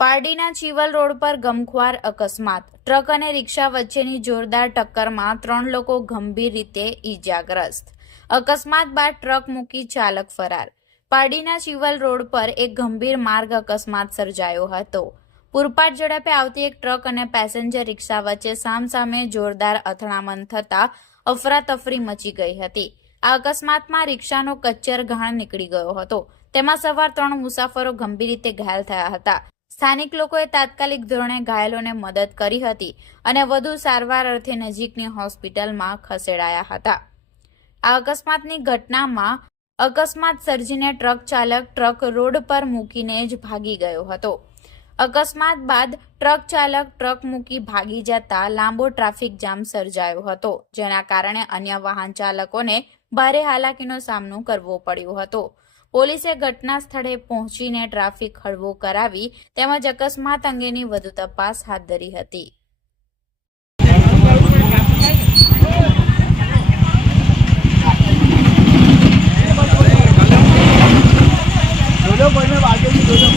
પારડીના ચીવલ road પર ગમખ્વાર અકસ્માત। Truck અને રિક્ષા વચ્ચેની જોરદાર ટક્કરમાં 3 લોકો ગંભીર રીતે ઈજાગ્રસ્ત। અકસ્માત બાદ ટ્રક મૂકી ચાલક ફરાર। પારડીના ચીવલ રોડ પર એક ગંભીર માર્ગ અકસ્માત સર્જાયો હતો। પૂરપાટ ઝડપે આવતી એક ટ્રક અને પેસેન્જર રિક્ષા વચ્ચે સામસામે જોરદાર અથડામણ થતાં અફરાતફરી મચી ગઈ હતી। આ અકસ્માતમાં રિક્ષાનો કચ્ચર ઘાણ નીકળી ગયો હતો। તેમાં સવાર 3 મુસાફરો ગંભીર રીતે ઘાયલ થયા હતા। સ્થાનિક લોકોએ તાત્કાલિક ધોરણે ઘાયલોને મદદ કરી હતી અને વધુ સારવાર અર્થે નજીકની હોસ્પિટલમાં ખસેડાયા હતા। આ અકસ્માતની ઘટનામાં અકસ્માત સર્જીને ટ્રક ચાલક ટ્રક રોડ પર મૂકીને જ ભાગી ગયો હતો। અકસ્માત બાદ ટ્રક ચાલક ટ્રક મૂકી ભાગી જતા લાંબો ટ્રાફિક જામ સર્જાયો હતો, જેના કારણે અન્ય વાહન ચાલકોને ભારે હાલાકીનો સામનો કરવો પડ્યો હતો। પોલીસે ઘટના સ્થળે પહોંચીને ટ્રાફિક હળવો કરાવી તેમજ અકસ્માત અંગેની વધુ તપાસ હાથ ધરી હતી। જોજો કોઈને વાગે નહીં, જોજો